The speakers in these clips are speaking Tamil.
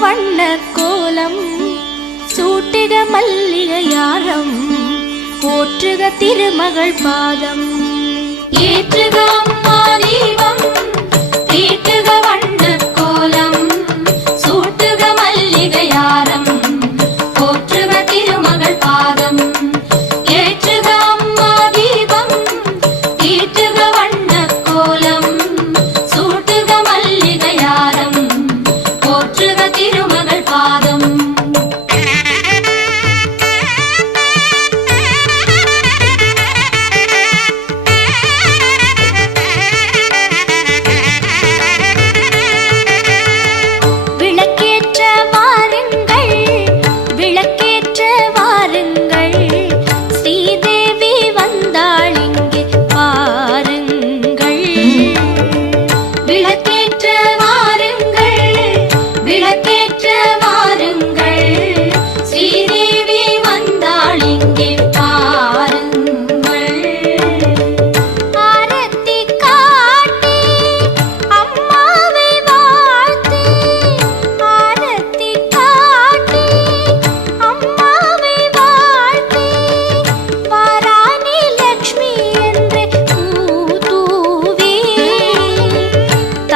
வண்ண கோலம் சூட்டுக மல்லிகையாரம் போற்றுக திருமகள் பாதம். ஏற்றுக தீபம்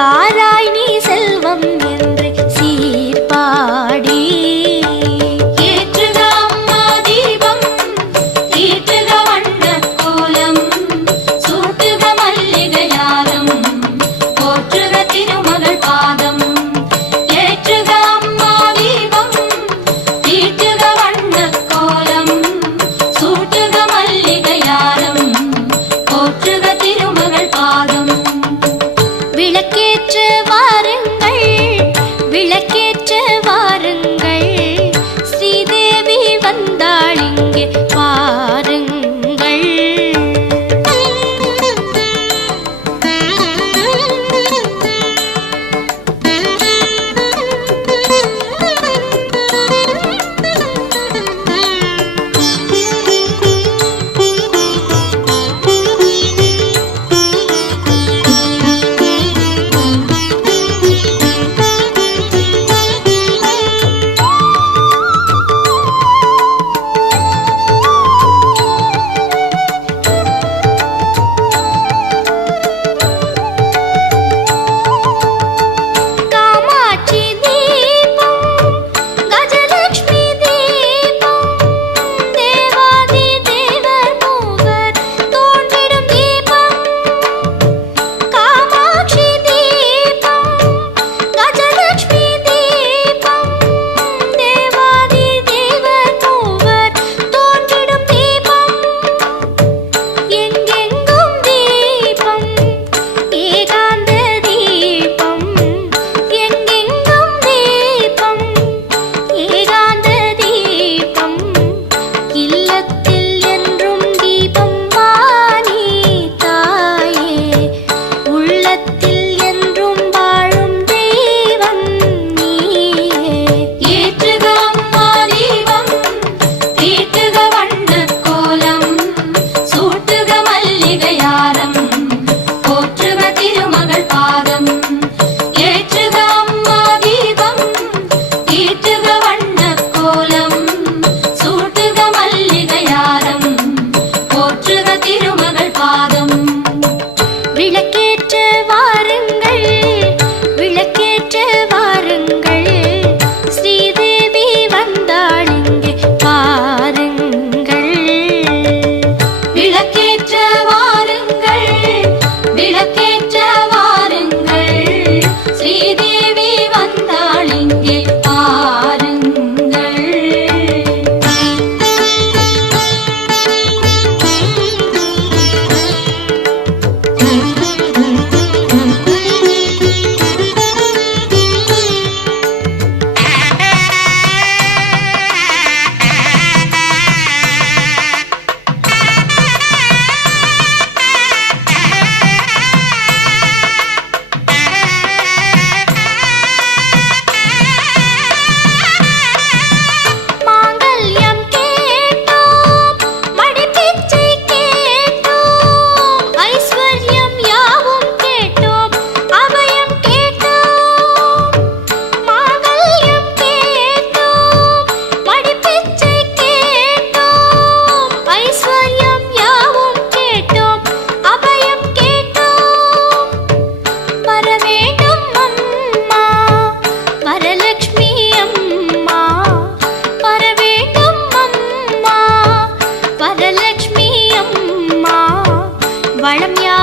Sara. நின்ற வளம் யா